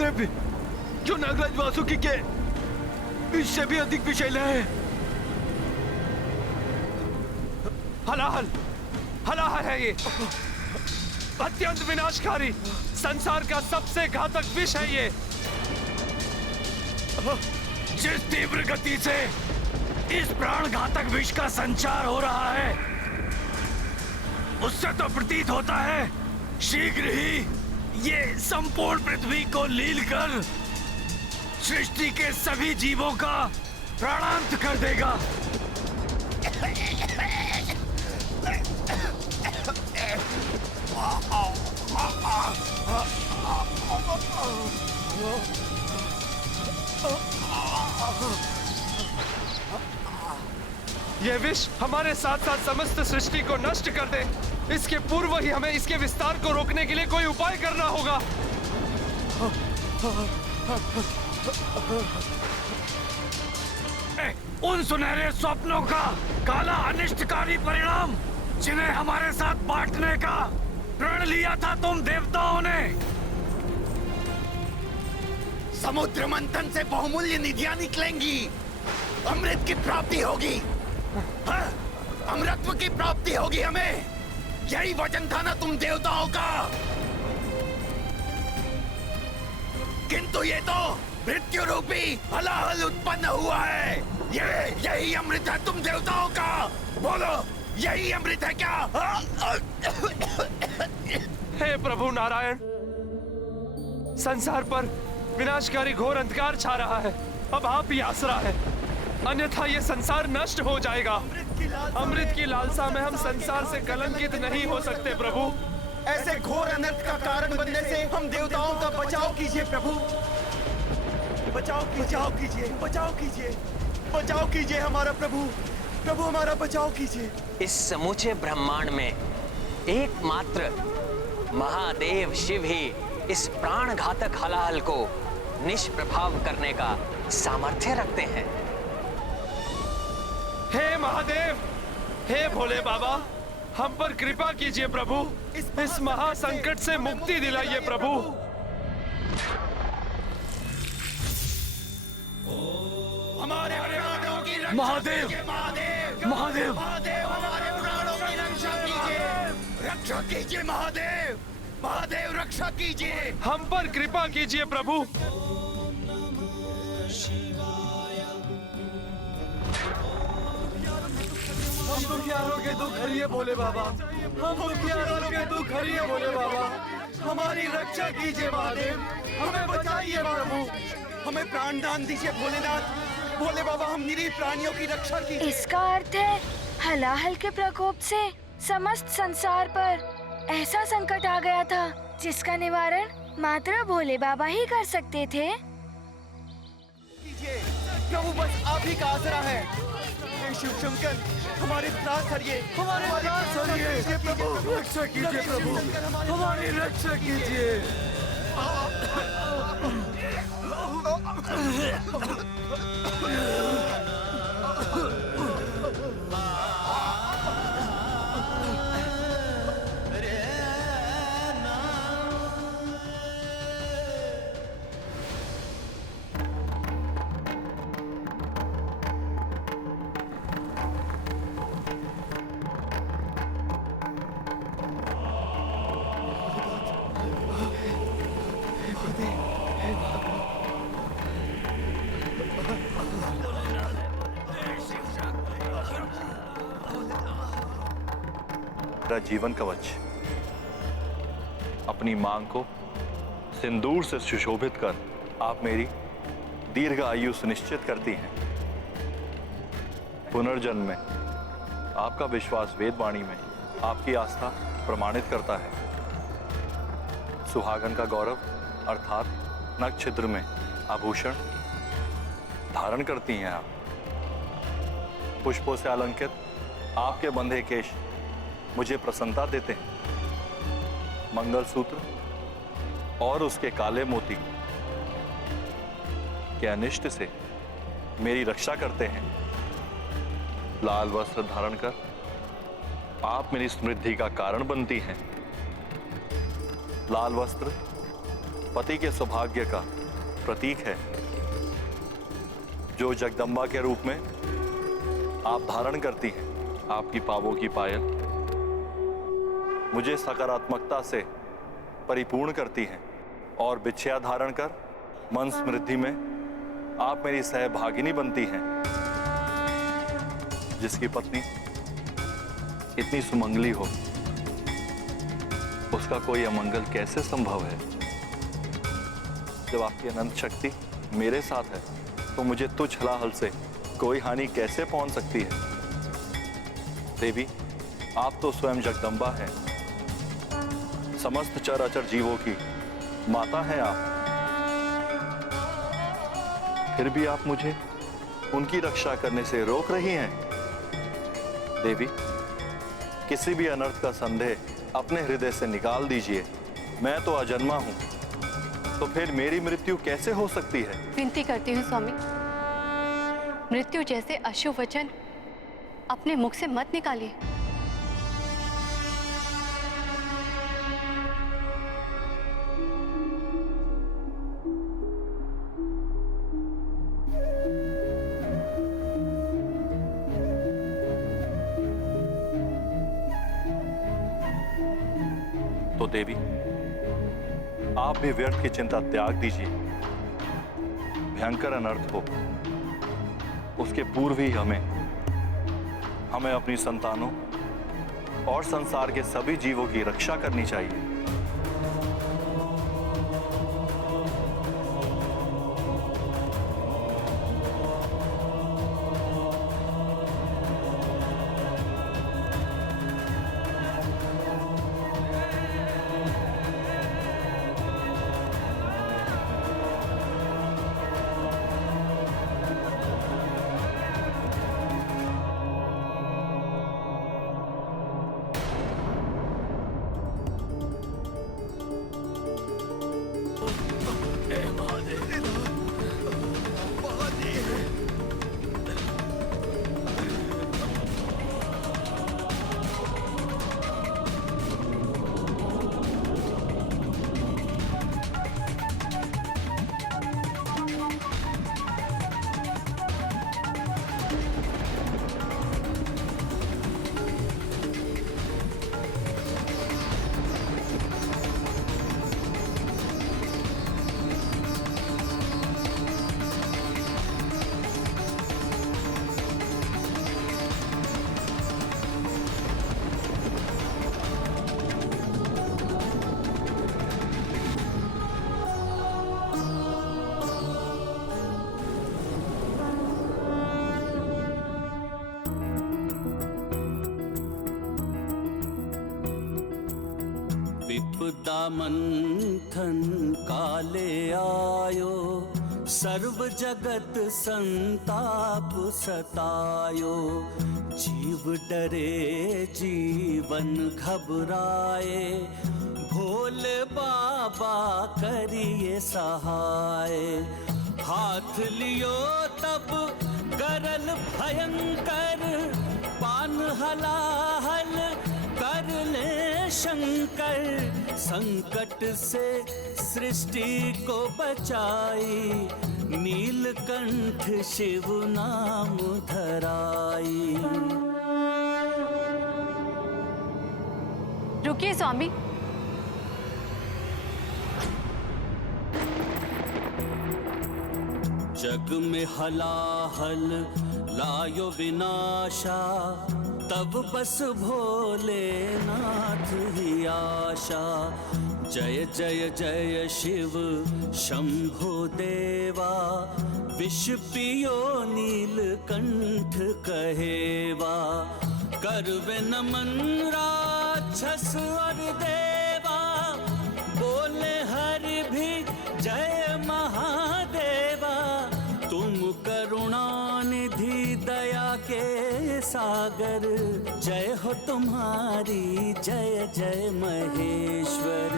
दिव्य जो नागराज वासुकी के इससे भी अधिक विषैले है। हलाहल हलाहल है ये, अत्यंत विनाशकारी, संसार का सबसे घातक विष है ये। जिस तीव्र गति से इस प्राण घातक विष का संचार हो रहा है, उससे तो प्रतीत होता है शीघ्र ही ये संपूर्ण पृथ्वी को लील कर सृष्टि के सभी जीवों का प्राणांत कर देगा। यह विष हमारे साथ साथ समस्त सृष्टि को नष्ट कर दे, इसके पूर्व ही हमें इसके विस्तार को रोकने के लिए कोई उपाय करना होगा। उन सुनहरे स्वप्नों का काला अनिष्टकारी परिणाम जिन्हें हमारे साथ बांटने का प्रण लिया था तुम देवताओं ने, समुद्र मंथन से बहुमूल्य निधियां निकलेंगी, अमृत की प्राप्ति होगी, हाँ, अमृतत्व की प्राप्ति होगी हमें। यही वचन था ना तुम देवताओं का। किंतु ये तो मृत्यु रूपी हलाहल उत्पन्न हुआ है। यही अमृत है तुम देवताओं का, बोलो यही अमृत है क्या? हे प्रभु नारायण, संसार पर विनाशकारी घोर अंधकार छा रहा है, अब आप ही आसरा है, अन्यथा ये संसार नष्ट हो जाएगा। अमृत की लालसा में हम संसार से कलंकित नहीं हो सकते प्रभु। ऐसे घोर अनर्थ का कारण बनने से हम देवताओं का बचाव कीजिए प्रभु, बचाव कीजिए, बचाव कीजिए, बचाव कीजिए हमारा प्रभु, प्रभु हमारा बचाव कीजिए। इस समूचे ब्रह्मांड में एकमात्र महादेव शिव ही इस प्राण घातक हलाहल को निष्प्रभाव करने का सामर्थ्य रखते हैं। हे महादेव, हे भोले बाबा, हम पर कृपा कीजिए प्रभु, इस महासंकट से मुक्ति दिलाइए प्रभु। हमारे प्राणों की रक्षा महादेव, कीजिए, महादेव, महादेव, महादेव हमारे प्राणों की रक्षा कीजिए, रक्षा कीजिए महादेव, महादेव रक्षा कीजिए, हम पर कृपा कीजिए प्रभु। हम दुखियारों के दुख हरिए भोले बाबा, हम दुखियारों के दुख हरिए भोले बाबा, हमारी रक्षा कीजिए महादेव, हमें बचाइए प्रभु, हमें प्राणदान दीजिए भोलेनाथ, भोले बाबा हम निरीह प्राणियों की रक्षा कीजिए। इसका अर्थ है हलाहल के प्रकोप से समस्त संसार पर ऐसा संकट आ गया था जिसका निवारण मात्र भोले बाबा ही कर सकते थे। प्रभु बस आप ही का आसरा है। हे शिव शंकर हमारे त्रास हरिए, हमारे त्रास हरिए प्रभु, रक्षा कीजिए प्रभु, हमारी रक्षा कीजिए। मेरा जीवन कवच अपनी मांग को सिंदूर से सुशोभित कर आप मेरी दीर्घ आयु सुनिश्चित करती हैं। पुनर्जन्म में आपका विश्वास वेदवाणी में आपकी आस्था प्रमाणित करता है। सुहागन का गौरव अर्थात नक्षत्र में आभूषण धारण करती हैं आप। पुष्पों से अलंकृत आपके बंधे केश मुझे प्रसन्नता देते हैं। मंगलसूत्र और उसके काले मोती के अनिष्ट से मेरी रक्षा करते हैं। लाल वस्त्र धारण कर आप मेरी समृद्धि का कारण बनती हैं। लाल वस्त्र पति के सौभाग्य का प्रतीक है, जो जगदम्बा के रूप में आप धारण करती हैं। आपकी पावों की पायल मुझे सकारात्मकता से परिपूर्ण करती हैं और बिछिया धारण कर मन समृद्धि में आप मेरी सहभागिनी बनती हैं। जिसकी पत्नी इतनी सुमंगली हो, उसका कोई अमंगल कैसे संभव है? जब आपकी अनंत शक्ति मेरे साथ है तो मुझे तुच्छ हलाहल से कोई हानि कैसे पहुंच सकती है? देवी, आप तो स्वयं जगदम्बा हैं, समस्त चराचर जीवों की माता हैं आप। फिर भी आप मुझे उनकी रक्षा करने से रोक रही हैं। देवी, किसी भी अनर्थ का संदेह अपने हृदय से निकाल दीजिए। मैं तो अजन्मा हूं, तो फिर मेरी मृत्यु कैसे हो सकती है? विनती करती हूँ स्वामी, मृत्यु जैसे अशुभ वचन अपने मुख से मत निकालिए। तो देवी, आप भी व्यर्थ की चिंता त्याग दीजिए। भयंकर अनर्थ हो, उसके पूर्व ही हमें अपनी संतानों और संसार के सभी जीवों की रक्षा करनी चाहिए। विपदा मंथन काले आयो, सर्व जगत संताप सतायो। जीव डरे जीवन घबराए, भोले बाबा करिए सहाय। हाथ लियो तब गरल भयंकर, पान हलाहल कर ले शंकर। संकट से सृष्टि को बचाई, नीलकंठ शिव नाम धराई। रुकिए स्वामी, जग में हलाहल लायो विनाशा, तब बस भोलेनाथ ही आशा। जय जय जय शिव शंभो देवा, विष पियो नीलकंठ कहेवा। करवे नमन राक्षस और देवा, बोले हरि भी जय महादेवा। तुम करुणा निधि दया के सागर, जय हो तुम्हारी जय जय महेश्वर।